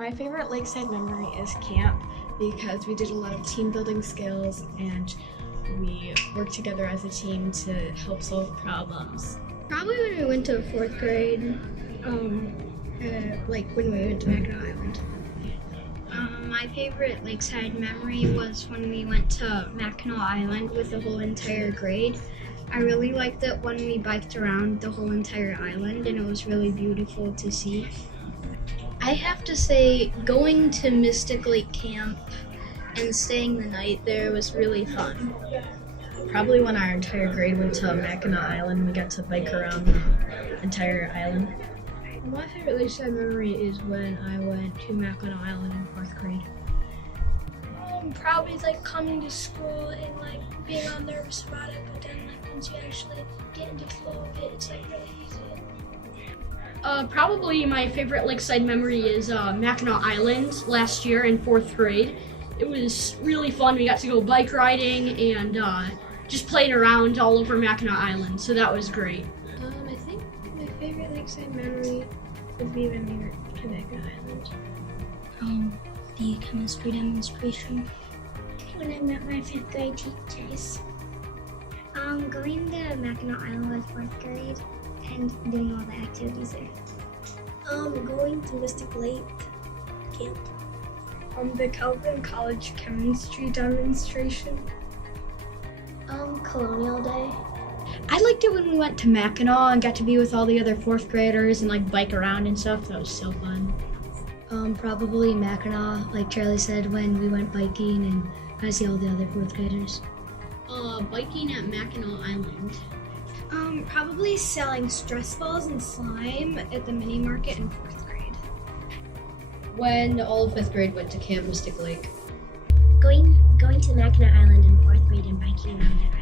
My favorite lakeside memory is camp because we did a lot of team building skills and we worked together as a team to help solve problems. Probably when we went to fourth grade, like when we went to Mackinac Island. My favorite lakeside memory was when we went to Mackinac Island with the whole entire grade. I really liked it when we biked around the whole entire island and it was really beautiful to see. I have to say, going to Mystic Lake Camp and staying the night there was really fun. Probably when our entire grade went to Mackinac Island, we got to bike around the entire island. My favorite lakeside memory is when I went to Mackinac Island in fourth grade. Probably like coming to school and like being all nervous about it, but then like once you actually get into the flow of it, it's like really easy. Probably my favorite lakeside memory is Mackinac Island last year in fourth grade. It was really fun. We got to go bike riding and just playing around all over Mackinac Island, so that was great. I think my favorite lakeside memory would be when we went to Mackinac Island. The chemistry demonstration. When I met my fifth grade teachers. Going to Mackinac Island with fourth grade and doing all the activities there. Going to Mystic Lake Camp. The Calvin College chemistry demonstration. Colonial Day. I liked it when we went to Mackinac and got to be with all the other fourth graders and like bike around and stuff. That was so fun. Probably Mackinac, like Charlie said, when we went biking and got to see all the other fourth graders. Biking at Mackinac Island. Probably selling stress balls and slime at the mini market in fourth grade. When all of fifth grade went to Camp Mystic Lake. Going to Mackinac Island in fourth grade and biking around that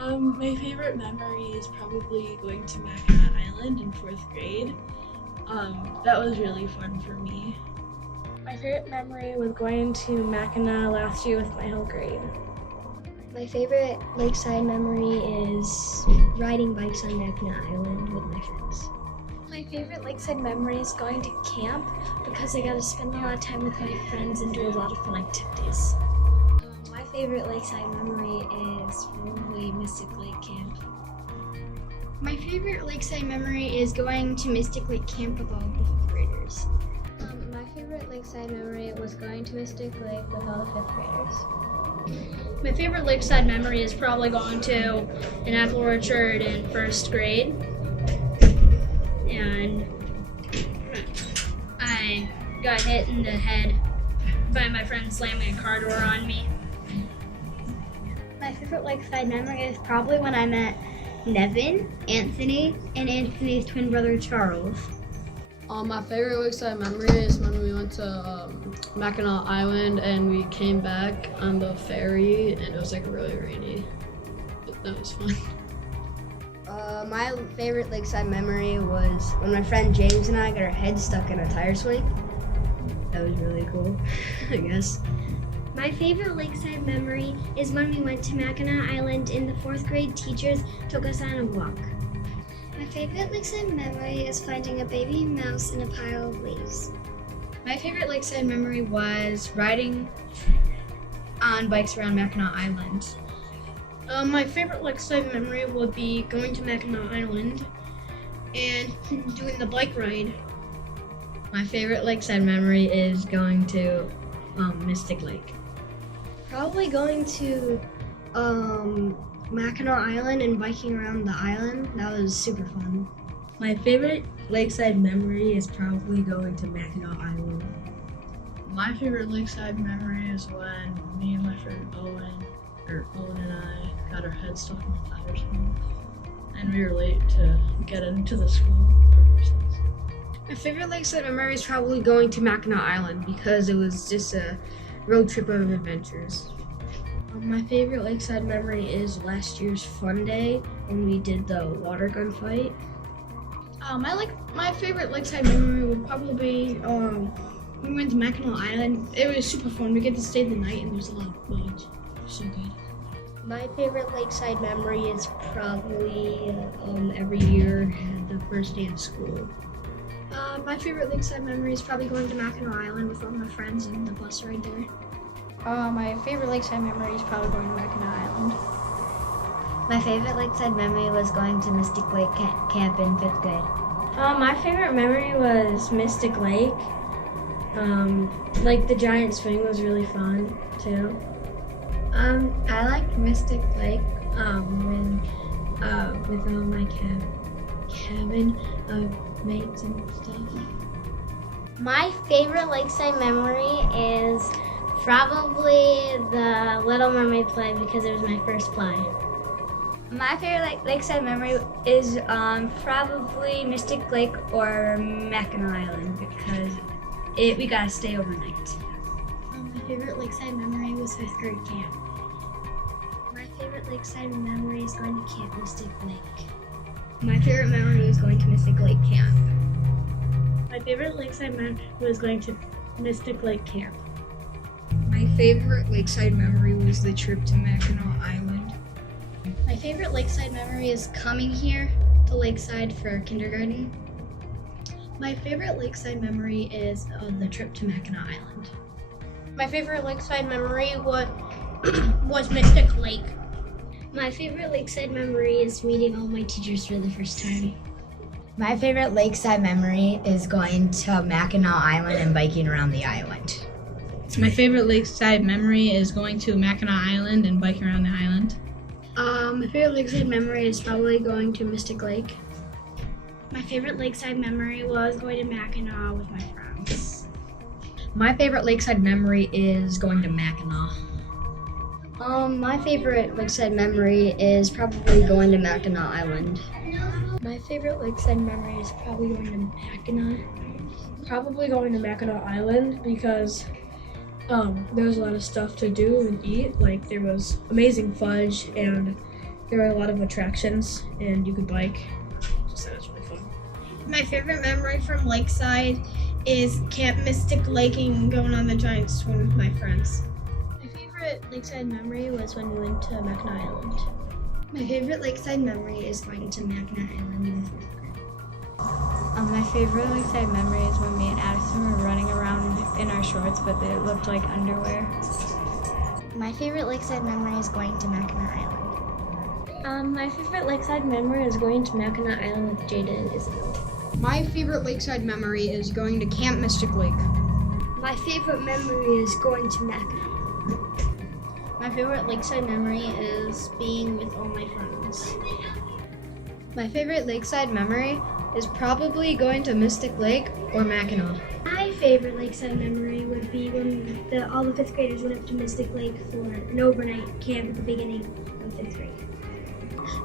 island. My favorite memory is probably going to Mackinac Island in fourth grade. That was really fun for me. My favorite memory was going to Mackinac last year with my whole grade. My favorite lakeside memory is riding bikes on Mackinac Island with my friends. My favorite lakeside memory is going to camp because I got to spend a lot of time with my friends and do a lot of fun activities. My favorite lakeside memory is probably Mystic Lake Camp. My favorite lakeside memory is going to Mystic Lake Camp with all the fifth graders. My favorite lakeside memory was going to Mystic Lake with all the fifth graders. My favorite lakeside memory is probably going to an apple orchard in first grade. And I got hit in the head by my friend slamming a car door on me. My favorite lakeside memory is probably when I met Nevin, Anthony, and Anthony's twin brother Charles. My favorite lakeside memory is when we went to Mackinac Island and we came back on the ferry and it was like really rainy. But that was fun. My favorite lakeside memory was when my friend James and I got our heads stuck in a tire swing. That was really cool, I guess. My favorite lakeside memory is when we went to Mackinac Island and the fourth grade teachers took us on a walk. My favorite lakeside memory is finding a baby mouse in a pile of leaves. My favorite lakeside memory was riding on bikes around Mackinac Island. My favorite lakeside memory would be going to Mackinac Island and doing the bike ride. My favorite lakeside memory is going to Mystic Lake. Probably going to Mackinac Island and biking around the island. That was super fun. My favorite lakeside memory is probably going to Mackinac Island. My favorite lakeside memory is when me and my friend Owen and I got our heads stuck in the tire swing and we were late to get into the school. My favorite lakeside memory is probably going to Mackinac Island because it was just a road trip of adventures. My favorite lakeside memory is last year's fun day when we did the water gun fight. My favorite lakeside memory would probably be we went to Mackinac Island. It was super fun. We get to stay the night and there's a lot of bugs. So good. My favorite lakeside memory is probably every year the first day of school. My favorite lakeside memory is probably going to Mackinac Island with all my friends and the bus ride there. My favorite lakeside memory is probably going to Mackinac Island. My favorite lakeside memory was going to Mystic Lake Camp in 5th grade. My favorite memory was Mystic Lake. Like the giant swing was really fun too. I liked Mystic Lake when with all my cabin mates and stuff. My favorite lakeside memory is probably the Little Mermaid play because it was my first play. My favorite lakeside memory is probably Mystic Lake or Mackinac Island because we got to stay overnight. My favorite lakeside memory was 5th grade camp. My favorite lakeside memory is going to Camp Mystic Lake. My favorite memory was going to Mystic Lake Camp. My favorite lakeside memory was going to Mystic Lake Camp. My favorite lakeside memory was the trip to Mackinac Island. My favorite lakeside memory is coming here to Lakeside for kindergarten. My favorite lakeside memory is the trip to Mackinac Island. My favorite lakeside memory was Mystic Lake. My favorite lakeside memory is meeting all my teachers for the first time. My favorite lakeside memory is going to Mackinac Island and biking around the island. My favorite lakeside memory is going to Mackinac Island and biking around the island. My favorite lakeside memory is probably going to Mystic Lake. My favorite lakeside memory was going to Mackinac with my friends. My favorite lakeside memory is going to Mackinac. My favorite lakeside memory is probably going to Mackinac Island. My favorite lakeside memory is probably going to Mackinac. Probably going to Mackinac Island because there was a lot of stuff to do and eat. Like there was amazing fudge and there were a lot of attractions and you could bike. Just that was really fun. My favorite memory from Lakeside is Camp Mystic Lake and going on the giant swing with my friends. My favorite lakeside memory was when we went to Mackinac Island. My favorite lakeside memory is going to Mackinac Island in 4th grade. My favorite lakeside memory is when me and Addison were running around in our shorts, but they looked like underwear. My favorite lakeside memory is going to Mackinac Island. My favorite lakeside memory is going to Mackinac Island with Jada and Isabel. My favorite lakeside memory is going to Camp Mystic Lake. My favorite memory is going to Mackinac. My favorite lakeside memory is being with all my friends. My favorite lakeside memory is probably going to Mystic Lake or Mackinac. My favorite lakeside memory would be when all the 5th graders went up to Mystic Lake for an overnight camp at the beginning of 5th grade.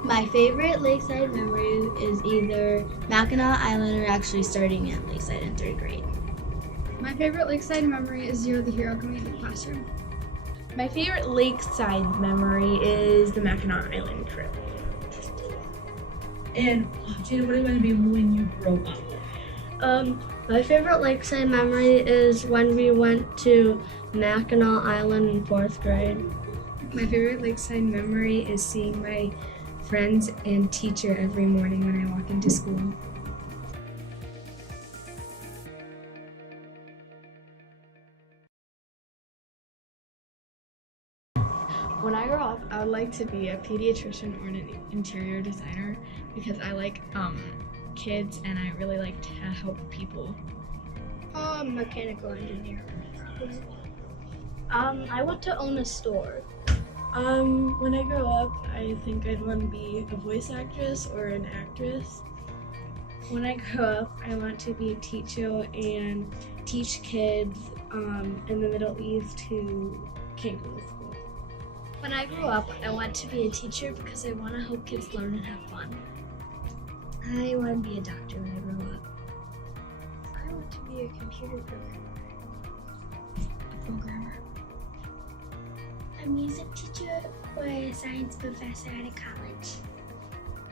My favorite lakeside memory is either Mackinac Island or actually starting at Lakeside in 3rd grade. My favorite lakeside memory is Zero the Hero coming to the classroom. My favorite lakeside memory is the Mackinac Island trip. And Jada, what do you want to be when you grow up? My favorite lakeside memory is when we went to Mackinac Island in 4th grade. My favorite lakeside memory is seeing my friends and teacher every morning when I walk into school. When I grow up, I would like to be a pediatrician or an interior designer because I like kids and I really like to help people. Mechanical engineer. I want to own a store. When I grow up, I think I'd want to be a voice actress or an actress. When I grow up, I want to be a teacher and teach kids in the Middle East who can't go to school. When I grow up, I want to be a teacher because I want to help kids learn and have fun. I want to be a doctor when I grow up. I want to be a computer programmer. A music teacher or a science professor at a college.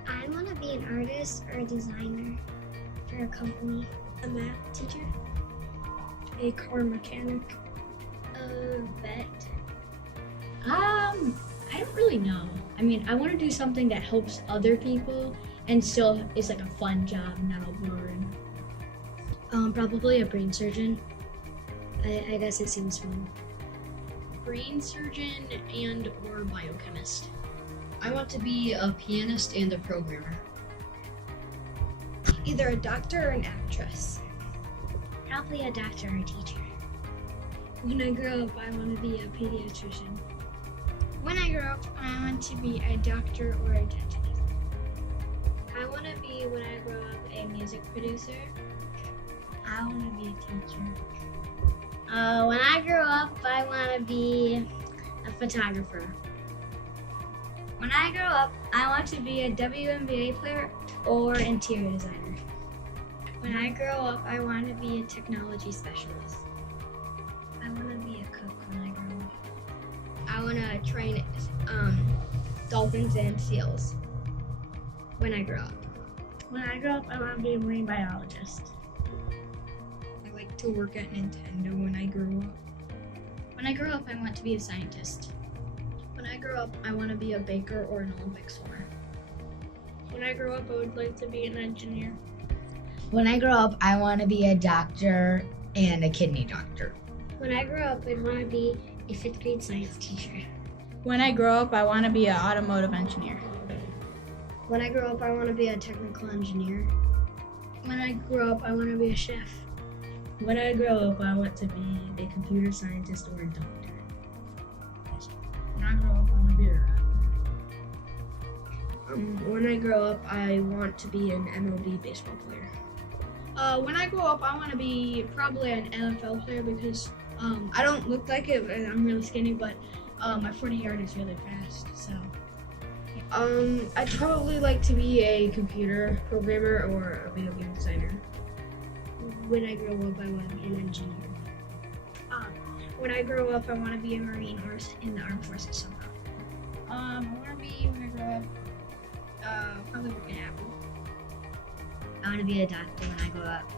I want to be an artist or a designer for a company. A math teacher. A car mechanic. A vet. I don't really know. I mean, I want to do something that helps other people and still is like a fun job, not a boring. Probably a brain surgeon. I guess it seems fun. Brain surgeon and or biochemist. I want to be a pianist and a programmer. Either a doctor or an actress. Probably a doctor or a teacher. When I grow up, I want to be a pediatrician. When I grow up, I want to be a doctor or a dentist. I want to be, when I grow up, a music producer. I want to be a teacher. When I grow up, I want to be a photographer. When I grow up, I want to be a WNBA player or interior designer. When I grow up, I want to be a technology specialist. I want to be a cook when I grow up. I want to train dolphins and seals when I grow up. When I grow up, I want to be a marine biologist. I like to work at Nintendo when I grow up. When I grow up, I want to be a scientist. When I grow up, I want to be a baker or an Olympic swimmer. When I grow up, I would like to be an engineer. When I grow up, I want to be a doctor and a kidney doctor. When I grow up, I want to be a 5th grade science teacher. When I grow up, I want to be an automotive engineer. When I grow up, I want to be a technical engineer. When I grow up, I want to be a chef. When I grow up, I want to be a computer scientist or a doctor. When I grow up, I want to be a rapper. When I grow up, I want to be an MLB baseball player. When I grow up, I want to be probably an NFL player because I don't look like it. I'm really skinny, but my 40-yard is really fast. So, I'd probably like to be a computer programmer or a video game designer. When I grow up, I want to be an engineer. when I grow up, I want to be a Marine or in the armed forces somehow. I want to be, when I grow up, probably work at Apple. I want to be a doctor when I grow up.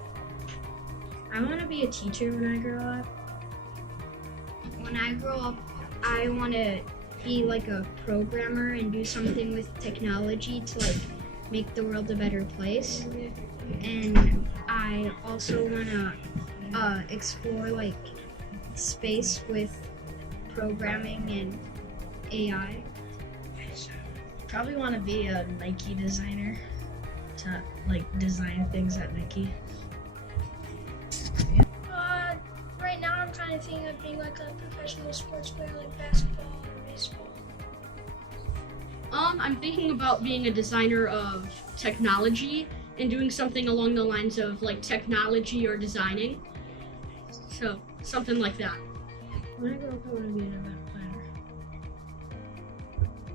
I want to be a teacher when I grow up. When I grow up, I want to be like a programmer and do something with technology to like make the world a better place. And I also want to explore like space with programming and AI. Probably want to be a Nike designer to like design things at Nike. Right now I'm trying to think of being like a professional sports player like basketball or baseball. I'm thinking about being a designer of technology and doing something along the lines of like technology or designing. So something like that. When I grow up, I want to be an event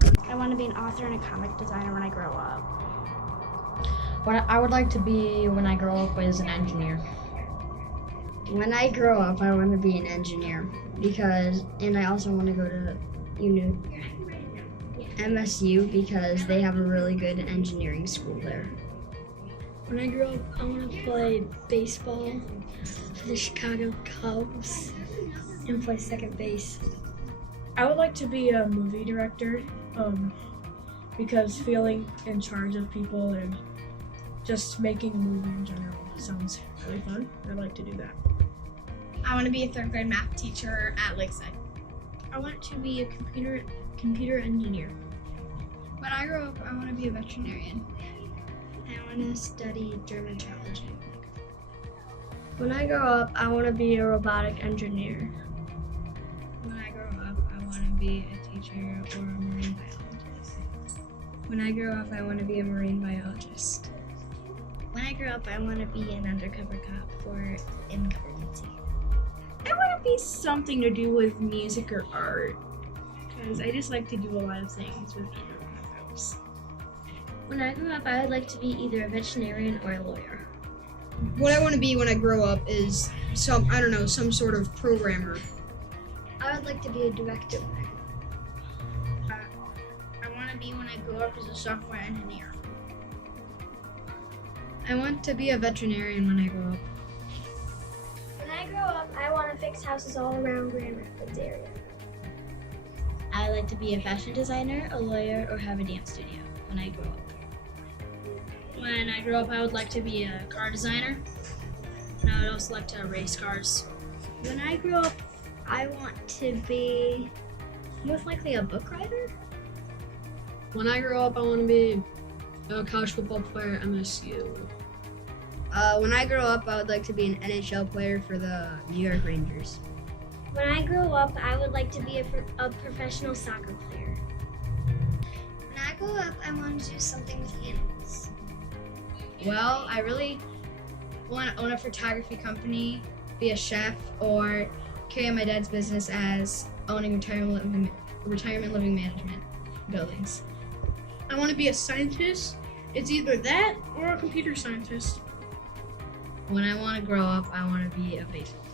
planner. I want to be an author and a comic designer when I grow up. What I would like to be when I grow up is an engineer. When I grow up, I want to be an engineer and I also want to go to MSU because they have a really good engineering school there. When I grow up, I want to play baseball for the Chicago Cubs and play second base. I would like to be a movie director because feeling in charge of people and just making a movie in general sounds really fun. I'd like to do that. I want to be a 3rd grade math teacher at Lakeside. I want to be a computer engineer. When I grow up, I want to be a veterinarian. I want to study dermatology. When I grow up, I want to be a robotic engineer. When I grow up, I want to be a teacher or a marine biologist. When I grow up, I want to be a marine biologist. When I grow up, I want to be an undercover cop for incumbency. I want to be something to do with music or art because I just like to do a lot of things with either one of those. When I grow up, I would like to be either a veterinarian or a lawyer. What I want to be when I grow up is some sort of programmer. I would like to be a director. I want to be when I grow up as a software engineer. I want to be a veterinarian when I grow up. When I grow up, I want to fix houses all around Grand Rapids area. I would like to be a fashion designer, a lawyer, or have a dance studio when I grow up. When I grow up, I would like to be a car designer. And I would also like to race cars. When I grow up, I want to be most likely a book writer. When I grow up, I want to be a college football player, MSU. When I grow up, I would like to be an NHL player for the New York Rangers. When I grow up, I would like to be a professional soccer player. When I grow up, I want to do something with animals. Well, I really want to own a photography company, be a chef, or carry on my dad's business as owning retirement living management buildings. I want to be a scientist. It's either that or a computer scientist. When I want to grow up, I want to be a baseball player.